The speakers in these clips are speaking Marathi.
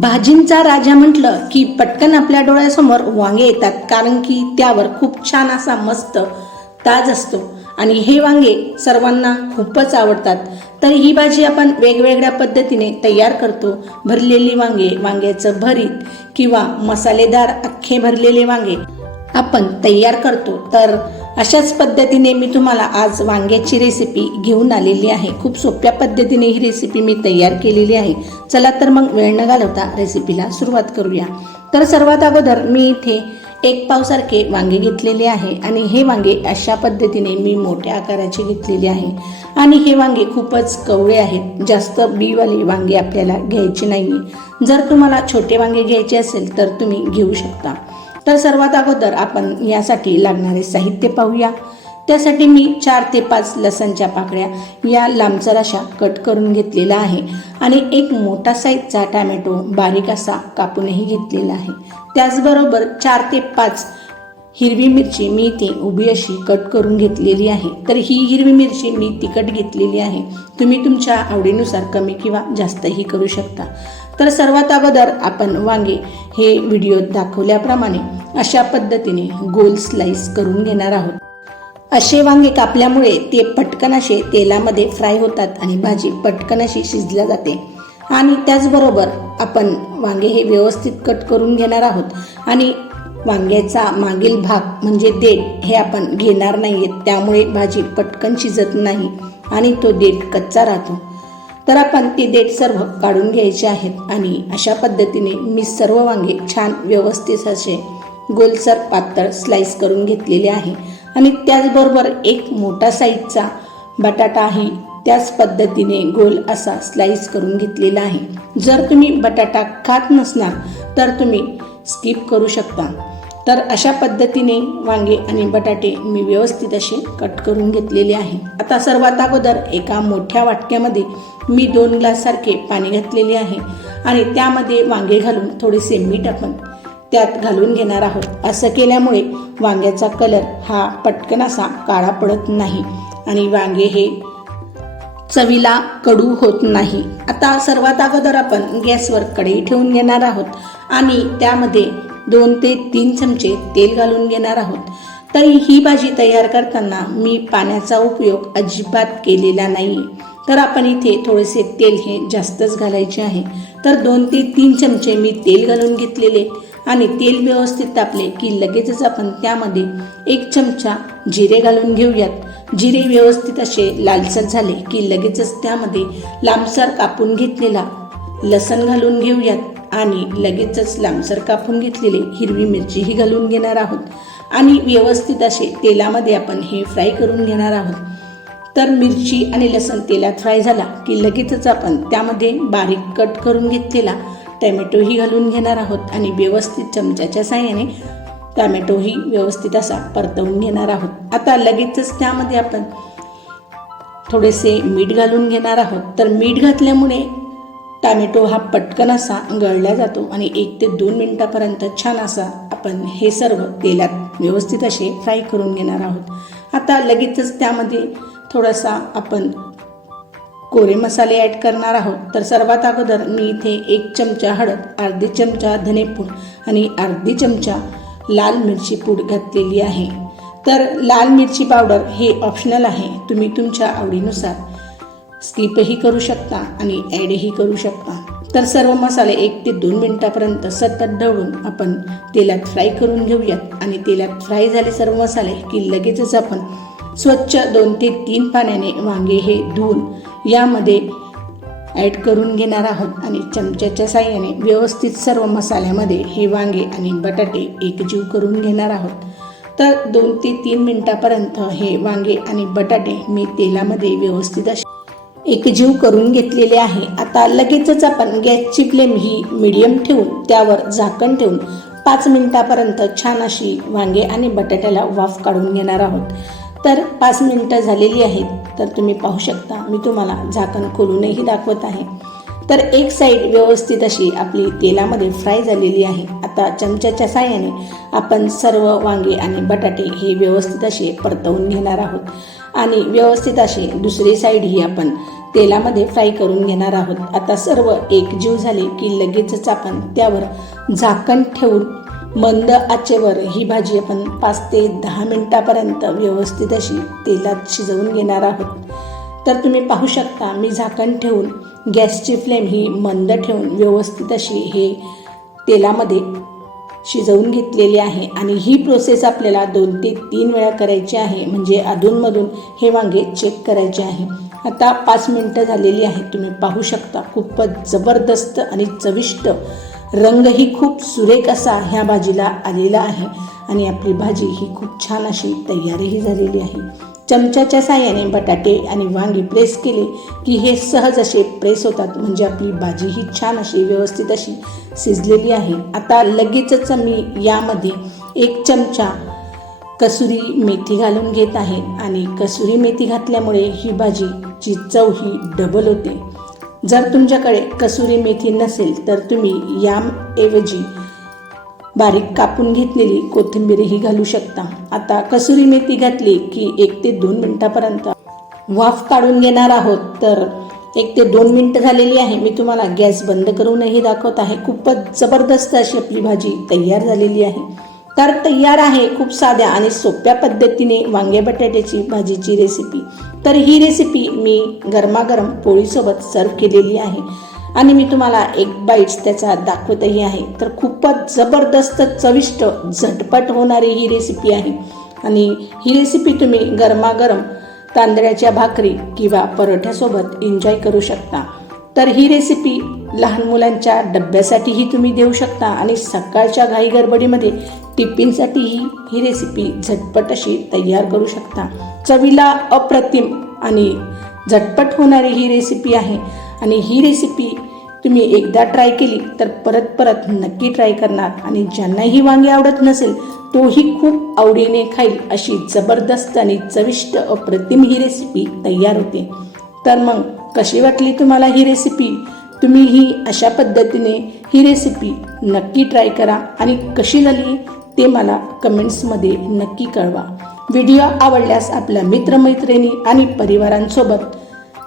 भाजींचा राजा म्हटलं की पटकन आपल्या डोळ्यासमोर वांगे येतात कारण की त्यावर खूप छान असा मस्त ताज असतो. आणि हे वांगे सर्वांना खूपच आवडतात. तर ही भाजी आपण वेगवेगळ्या पद्धतीने तयार करतो. भरलेली वांगे वांग्याचं भरीत किंवा मसालेदार अख्खे भरलेले वांगे आपण तयार करतो. तर अशाच पद्धतीने मी तुम्हाला आज वांग्याची रेसिपी घेऊन आलेली आहे. खूप सोप्या पद्धतीने ही रेसिपी मी तयार केलेली आहे. चला तर मग वेळ न घालवता रेसिपीला सुरुवात करूया. तर सर्वात अगोदर मी इथे एक पावसारखे वांगे घेतलेले आहे आणि हे वांगे अशा पद्धतीने मी मोठ्या आकाराचे घेतलेले आहे. आणि हे वांगे खूपच कवळे आहेत. जास्त बीवाले वांगे आपल्याला घ्यायचे नाही जर तुम्हाला छोटे वांगे घ्यायचे असेल तर तुम्ही घेऊ शकता. तर सर्वात अगोदर आपण यासाठी लागणारे साहित्य पाहूया. त्यासाठी मी चार ते पाच लसणच्या पाकळ्या या लांबचर अशा कट करून घेतलेला आहे आणि एक मोठा साईजचा टॅमॅटो बारीक असा कापूनही घेतलेला आहे. त्याचबरोबर चार ते पाच हिरवी मिरची मी ती उभी अशी कट करून घेतलेली आहे. तर ही हिरवी मिरची मी तिखट घेतलेली आहे. तुम्ही तुमच्या आवडीनुसार कमी किंवा जास्तही करू शकता. तर सर्वात अगोदर आपण वांगे हे व्हिडिओत दाखवल्याप्रमाणे अशा पद्धतीने गोल स्लाइस करून घेणार आहोत. असे वांगे कापल्यामुळे ते पटकन असे तेलामध्ये फ्राय होतात आणि भाजी पटकन अशी शिजल्या जाते. आणि त्याचबरोबर आपण वांगे हे व्यवस्थित कट करून घेणार आहोत. आणि वांग्याचा मागील भाग म्हणजे देठ हे आपण घेणार नाहीये. त्यामुळे भाजी पटकन शिजत नाही आणि तो देठ कच्चा राहतो. तर आपण ते देठ सर्व काढून घ्यायचे आहेत आणि अशा पद्धतीने मी सर्व वांगे छान व्यवस्थित असे गोलसर पातळ स्लाइस करून घेतलेले आहे. आणि त्याचबरोबर एक मोठा साईजचा बटाटाही त्याच पद्धतीने गोल असा स्लाइस करून घेतलेला आहे. जर तुम्ही बटाटा खात नसणार तर तुम्ही स्किप करू शकता. तर अशा पद्धतीने वांगे आणि बटाटे मी व्यवस्थित असे कट करून घेतलेले आहे. आता सर्वात अगोदर एका मोठ्या वाटक्यामध्ये मी दोन ग्लाससारखे पाणी घातलेले आहे आणि त्यामध्ये वांगे घालून थोडेसे मीठ आपण त्यात घालून घेणार आहोत. असं केल्यामुळे वांग्याचा कलर हा पटकन असा काळा पडत नाही आणि वांगे हे चवीला कडू होत नाही. आता सर्वात अगोदर आपण गॅसवर कढई ठेवून घेणार आहोत आणि त्यामध्ये दोन ते तीन चमचे तेल घालून घेणार आहोत. तर ही भाजी तयार करताना मी पाण्याचा उपयोग अजिबात केलेला नाही तर आपण इथे थोडेसे तेल हे जास्तच घालायचे आहे. तर दोन ते तीन चमचे मी तेल घालून घेतलेले आणि तेल व्यवस्थित तापले की लगेचच आपण त्यामध्ये एक चमचा जिरे घालून घेऊयात. जिरे व्यवस्थित असे लालसर झाले की लगेचच त्यामध्ये लांबसर कापून घेतलेला लसण घालून घेऊयात आणि लगेचच लांबसर कापून घेतलेले हिरवी मिरचीही घालून घेणार आहोत. आणि व्यवस्थित असे तेलामध्ये आपण हे फ्राय करून घेणार आहोत. तर मिरची आणि लसण तेलात फ्राय झाला की लगेचच आपण त्यामध्ये बारीक कट करून घेतलेला टॅमॅटोही घालून घेणार आहोत. आणि व्यवस्थित चमच्याच्या साह्याने टॅमॅटोही व्यवस्थित असा परतवून घेणार आहोत. आता लगेचच त्यामध्ये आपण थोडेसे मीठ घालून घेणार आहोत. तर मीठ घातल्यामुळे टॅमॅटो हा पटकन असा गळला जातो आणि एक ते दोन मिनटापर्यंत छान असा आपण हे सर्व तेलात व्यवस्थित असे फ्राय करून घेणार आहोत. आता लगेचच त्यामध्ये थोडासा आपण कोरे मसाले ॲड करणार आहोत. तर सर्वात अगोदर मी इथे एक चमचा हळद अर्धी चमचा धनेपूड आणि अर्धी चमचा लाल मिरची पूड घातलेली आहे. तर लाल मिरची पावडर हे ऑप्शनल आहे. तुम्ही तुमच्या आवडीनुसार स्किपही करू शकता आणि ॲडही करू शकता. तर सर्व मसाले एक ते दोन मिनटापर्यंत सतत ढवळून आपण तेलात फ्राय करून घेऊयात. आणि तेलात फ्राय झाले सर्व मसाले की लगेचच आपण स्वच्छ दोन ते तीन पाण्याने वांगे हे धुवून यामध्ये ॲड करून घेणार आहोत आणि चमच्याच्या साह्याने व्यवस्थित सर्व मसाल्यामध्ये हे वांगे आणि बटाटे एकजीव करून घेणार आहोत. तर दोन ते तीन मिनटापर्यंत हे वांगे आणि बटाटे मी तेलामध्ये व्यवस्थित असे एकजीव करून घेतलेले आहे. आता लगेचच आपण गॅसची फ्लेम ही मिडियम ठेवून त्यावर झाकण ठेवून पाच मिनिटापर्यंत छान अशी वांगे आणि बटाट्याला वाफ काढून घेणार आहोत. तर पाच मिनिटं झालेली आहेत. तर तुम्ही पाहू शकता. मी तुम्हाला झाकण खोलूनही दाखवत आहे. तर एक साईड व्यवस्थित अशी आपली तेलामध्ये फ्राय झालेली आहे. आता चमच्याच्या साह्याने आपण सर्व वांगे आणि बटाटे हे व्यवस्थित असे परतवून घेणार आहोत. आणि व्यवस्थित असे दुसरी साईड ही आपण तेलामध्ये फ्राय करून घेणार आहोत. आता सर्व एकजीव झाले की लगेचच आपण त्यावर झाकण ठेवून मंद आचेवर ही भाजी आपण पाच ते दहा मिनिटापर्यंत व्यवस्थित अशी तेलात शिजवून घेणार आहोत. तर तुम्ही पाहू शकता मी झाकण ठेवून गॅसची फ्लेम ही मंद ठेवून व्यवस्थित अशी हे तेलामध्ये शिजवून घेतलेली आहे आणि ही प्रोसेस आपल्याला दोन ते तीन वेळा करायची आहे म्हणजे अधूनमधून हे वांगे चेक करायचे आहे. आता पाच मिनटं झालेली आहेत तुम्ही पाहू शकता खूपच जबरदस्त आणि चविष्ट रंगही खूप सुरेख असा ह्या भाजीला आलेला आहे. आणि आपली भाजी ही खूप छान अशी तयारीही झालेली आहे. चमच्याच्या साह्याने बटाटे आणि वांगी प्रेस केले की हे सहज असे प्रेस होतात. म्हणजे आपली भाजी ही छान अशी व्यवस्थित अशी शिजलेली आहे. आता लगेचच मी यामध्ये एक चमचा कसुरी मेथी घालून घेत आहे. आणि कसुरी मेथी घातल्यामुळे ही भाजीची चव ही डबल होते. जर तुमच्याकडे कसुरी मेथी नसेल तर तुम्ही यामऐवजी बारीक कापून घेतलेली कोथिंबीरही घालू शकता. आता कसुरी मेथी घातली की एक ते दोन मिनटापर्यंत वाफ काढून घेणार आहोत. तर एक ते दोन मिनटं झालेली आहे. मी तुम्हाला गॅस बंद करूनही दाखवत आहे. खूपच जबरदस्त अशी आपली भाजी तयार झालेली आहे. तर तयार आहे खूप साध्या आणि सोप्या पद्धतीने वांगे बटाट्याची भाजीची रेसिपी तर ही रेसिपी मी गरमागरम पोळीसोबत सर्व केलेली आहे. आणि मी तुम्हाला एक बाईट्स त्याचा दाखवतही आहे. तर खूपच जबरदस्त चविष्ट झटपट होणारी ही रेसिपी आहे. आणि ही रेसिपी तुम्ही गरमागरम तांदळाच्या भाकरी किंवा परोठ्यासोबत एन्जॉय करू शकता. तर ही रेसिपी लहान मुलांच्या डब्यासाठीही तुम्ही देऊ शकता आणि सकाळच्या घाई गडबडीमध्ये टिफिनसाठीही ही रेसिपी झटपट अशी तयार करू शकता. चवीला अप्रतिम आणि झटपट होणारी ही रेसिपी आहे. आणि ही रेसिपी तुम्ही एकदा ट्राय केली तर परत परत नक्की ट्राय करणार. आणि ज्यांनाही वांगी आवडत नसेल तोही खूप आवडीने खाईल अशी जबरदस्त आणि चविष्ट अप्रतिम ही रेसिपी तयार होते. तर मग कशी वाटली तुम्हाला ही रेसिपी तुम्ही ही अशा पद्धतीने ही रेसिपी नक्की ट्राय करा. आणि कशी झाली? ते मला कमेंट्समध्ये नक्की कळवा. व्हिडिओ आवडल्यास आपल्या मित्रमैत्रिणी आणि परिवारांसोबत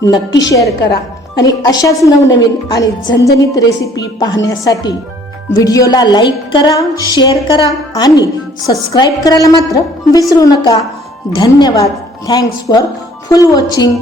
नक्की शेअर करा आणि अशाच नवनवीन आणि झणझणीत रेसिपी पाहण्यासाठी व्हिडिओला लाईक करा शेअर करा आणि सबस्क्राईब करायला मात्र विसरू नका. धन्यवाद. Thanks for full watching.